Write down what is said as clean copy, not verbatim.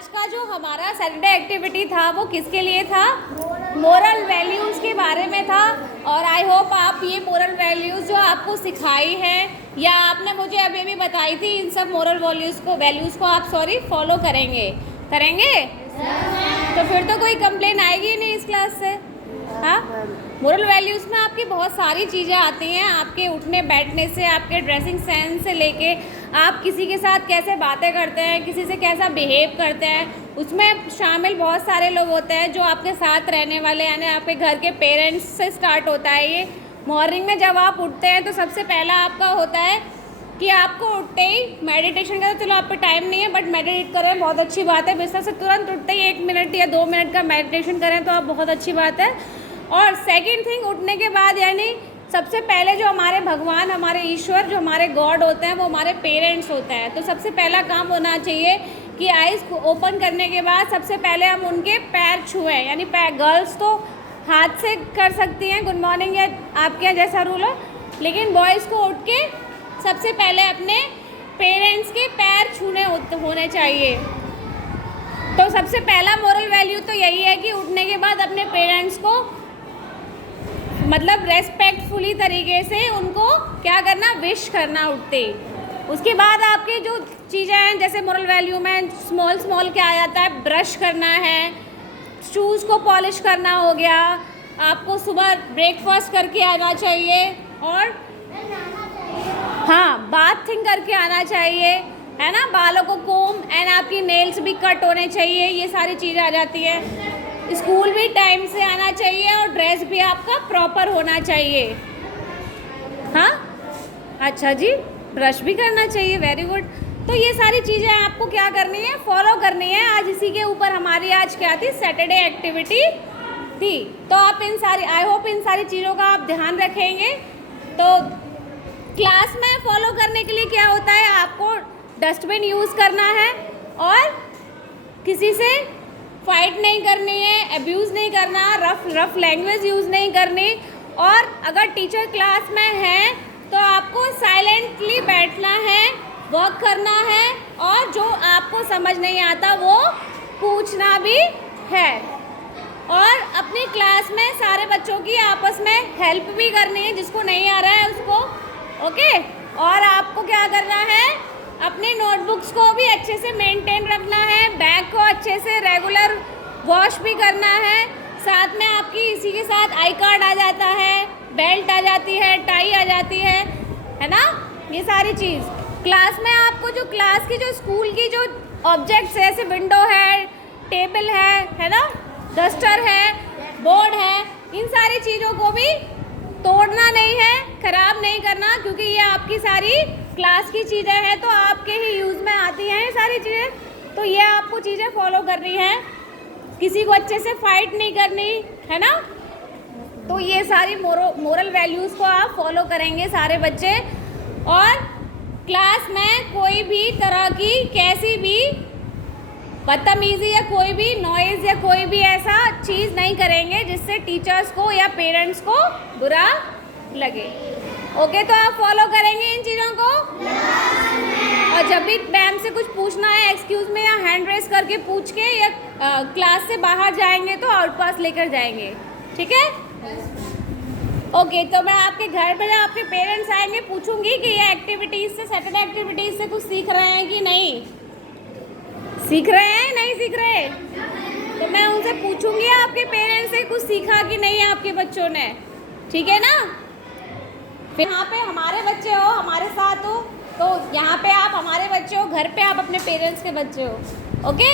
आज का जो हमारा सैटरडे एक्टिविटी था वो किसके लिए था? मोरल वैल्यूज़ के बारे में था। और आई होप आप ये मोरल वैल्यूज़ जो आपको सिखाई हैं या आपने मुझे अभी भी बताई थी, इन सब मोरल वैल्यूज़ को आप फॉलो करेंगे। तो फिर तो कोई कंप्लेन आएगी नहीं इस क्लास से। हाँ, मोरल वैल्यूज़ में आपकी बहुत सारी चीज़ें आती हैं, आपके उठने बैठने से, आपके ड्रेसिंग सेंस से लेके आप किसी के साथ कैसे बातें करते हैं, किसी से कैसा बिहेव करते हैं, उसमें शामिल बहुत सारे लोग होते हैं जो आपके साथ रहने वाले, यानी आपके घर के पेरेंट्स से स्टार्ट होता है ये। मॉर्निंग में जब आप उठते हैं तो सबसे पहला आपका होता है कि आपको उठते ही मेडिटेशन करें। चलो आप पे टाइम नहीं है बट मेडिटेट करें, बहुत अच्छी बात है। बिस्तर से तुरंत उठते ही 1 मिनट या 2 मिनट का मेडिटेशन करें तो आप बहुत अच्छी बात है। और सेकंड थिंग, उठने के बाद यानी सबसे पहले जो हमारे भगवान, हमारे ईश्वर, जो हमारे गॉड होते हैं वो हमारे पेरेंट्स होते हैं। तो सबसे पहला काम होना चाहिए कि आइज़ ओपन करने के बाद सबसे पहले हम उनके पैर छुएं, यानी गर्ल्स तो हाथ से कर सकती हैं गुड मॉर्निंग या आपके यहाँ जैसा रूल हो, लेकिन बॉयज़ को उठ के सबसे पहले अपने पेरेंट्स के पैर छूने होने चाहिए। तो सबसे पहला मोरल वैल्यू तो यही है कि उठने के बाद अपने पेरेंट्स को मतलब रेस्पेक्टफुली तरीके से उनको क्या करना, विश करना उठते ही। उसके बाद आपके जो चीज़ें हैं जैसे मोरल वैल्यू में स्मॉल क्या आ जाता है, ब्रश करना है, शूज़ को पॉलिश करना हो गया, आपको सुबह ब्रेकफास्ट करके आना चाहिए, और हाँ बाथिंग करके आना चाहिए, है ना, बालों को कोम एंड आपकी नेल्स भी कट होने चाहिए, ये सारी चीज़ें आ जाती हैं। स्कूल भी टाइम से आना चाहिए और ड्रेस भी आपका प्रॉपर होना चाहिए। हाँ अच्छा जी, ब्रश भी करना चाहिए, वेरी गुड। तो ये सारी चीज़ें आपको क्या करनी है, फॉलो करनी है। आज इसी के ऊपर हमारी आज क्या थी, सैटरडे एक्टिविटी थी। तो आप आई होप इन सारी चीज़ों का आप ध्यान रखेंगे। तो क्लास में फॉलो करने के लिए क्या होता है, आपको डस्टबिन यूज़ करना है और किसी से फाइट नहीं करनी है, अब्यूज़ नहीं करना, रफ लैंग्वेज यूज़ नहीं करनी, और अगर टीचर क्लास में है तो आपको साइलेंटली बैठना है, वर्क करना है, और जो आपको समझ नहीं आता वो पूछना भी है। और अपनी क्लास में सारे बच्चों की आपस में हेल्प भी करनी है, जिसको नहीं आ रहा है उसको, ओके। और आपको क्या करना है, अपनी नोटबुक्स को भी अच्छे से मेंटेन रखना है, बैग को अच्छे से रेगुलर वॉश भी करना है। साथ में आपकी इसी के साथ आई कार्ड आ जाता है, बेल्ट आ जाती है, टाई आ जाती है ना, ये सारी चीज़। क्लास में आपको जो क्लास की जो स्कूल की जो ऑब्जेक्ट्स है, जैसे विंडो है, टेबल है ना, डस्टर है, बोर्ड है, इन सारी चीज़ों को भी तोड़ना नहीं है, ख़राब नहीं करना, क्योंकि ये आपकी सारी क्लास की चीज़ें हैं तो आपके ही यूज़ में आती हैं ये सारी चीज़ें। तो ये आपको चीज़ें फॉलो करनी है, किसी को अच्छे से फाइट नहीं करनी, है ना। तो ये सारी मोरल वैल्यूज़ को आप फॉलो करेंगे सारे बच्चे। और क्लास में कोई भी तरह की कैसी भी बदतमीज़ी या कोई भी नॉइज़ या कोई भी ऐसा चीज़ नहीं करेंगे जिससे टीचर्स को या पेरेंट्स को बुरा लगे। ओके, तो आप फॉलो करेंगे इन चीज़ों को। और जब भी मैम से कुछ पूछना है, एक्सक्यूज़ में या हैंड रेस करके पूछ के, या क्लास से बाहर जाएंगे तो आउट पास लेकर जाएंगे, ठीक है। ओके, तो मैं आपके घर पे जब आपके पेरेंट्स आएंगे पूछूंगी कि ये एक्टिविटीज़ से, सैटरडे एक्टिविटीज़ से कुछ सीख रहे हैं कि नहीं सीख रहे हैं, नहीं सीख रहे, तो मैं उनसे पूछूंगी आपके पेरेंट्स से कुछ सीखा कि नहीं आपके बच्चों ने, ठीक है ना। फिर यहाँ पे हमारे बच्चे हो, हमारे साथ हो, तो यहाँ पे आप हमारे बच्चे हो, घर पे आप अपने पेरेंट्स के बच्चे हो, ओके।